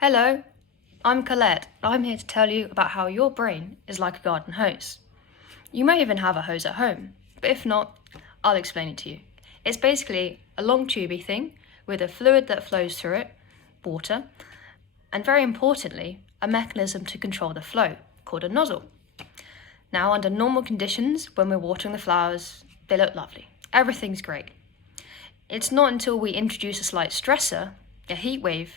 Hello, I'm Colette. I'm here to tell you about how your brain is like a garden hose. You may even have a hose at home, but if not, I'll explain it to you. It's basically a long tubey thing with a fluid that flows through it, water, and very importantly, a mechanism to control the flow called a nozzle. Now, under normal conditions, when we're watering the flowers, they look lovely. Everything's great. It's not until we introduce a slight stressor, a heat wave,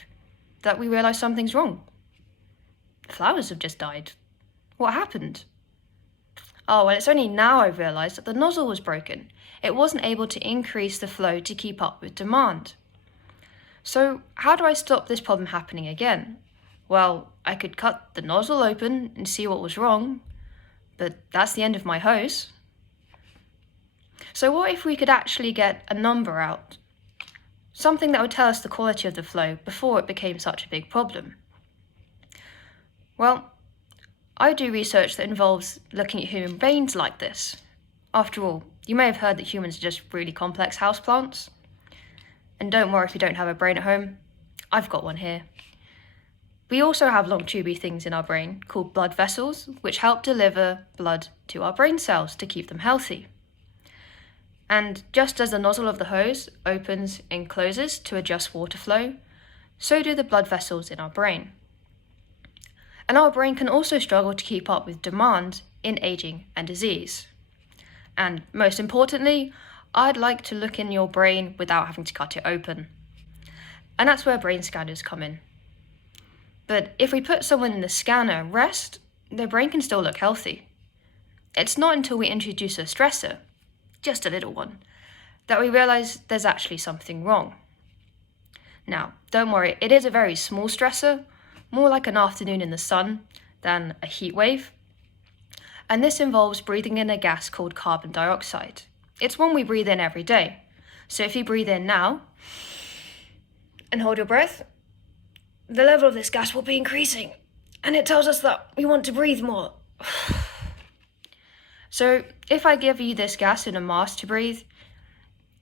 that we realise something's wrong. The flowers have just died. What happened? Oh, well, it's only now I've realised that the nozzle was broken. It wasn't able to increase the flow to keep up with demand. So how do I stop this problem happening again? Well, I could cut the nozzle open and see what was wrong, but that's the end of my hose. So what if we could actually get a number out? Something that would tell us the quality of the flow before it became such a big problem. Well, I do research that involves looking at human brains like this. After all, you may have heard that humans are just really complex houseplants. And don't worry if you don't have a brain at home, I've got one here. We also have long tubey things in our brain called blood vessels, which help deliver blood to our brain cells to keep them healthy. And just as the nozzle of the hose opens and closes to adjust water flow, so do the blood vessels in our brain. And our brain can also struggle to keep up with demand in aging and disease. And most importantly, I'd like to look in your brain without having to cut it open. And that's where brain scanners come in. But if we put someone in the scanner and rest, their brain can still look healthy. It's not until we introduce a stressor, just a little one, that we realise there's actually something wrong. Now, don't worry, it is a very small stressor, more like an afternoon in the sun than a heat wave. And this involves breathing in a gas called carbon dioxide. It's one we breathe in every day. So if you breathe in now and hold your breath, the level of this gas will be increasing, and it tells us that we want to breathe more. So if I give you this gas in a mask to breathe,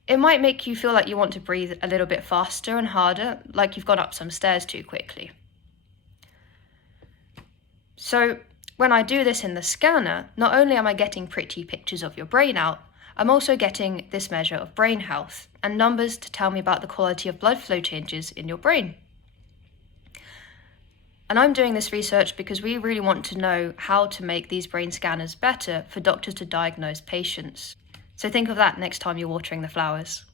it might make you feel like you want to breathe a little bit faster and harder, like you've gone up some stairs too quickly. So when I do this in the scanner, not only am I getting pretty pictures of your brain out, I'm also getting this measure of brain health and numbers to tell me about the quality of blood flow changes in your brain. And I'm doing this research because we really want to know how to make these brain scanners better for doctors to diagnose patients. So think of that next time you're watering the flowers.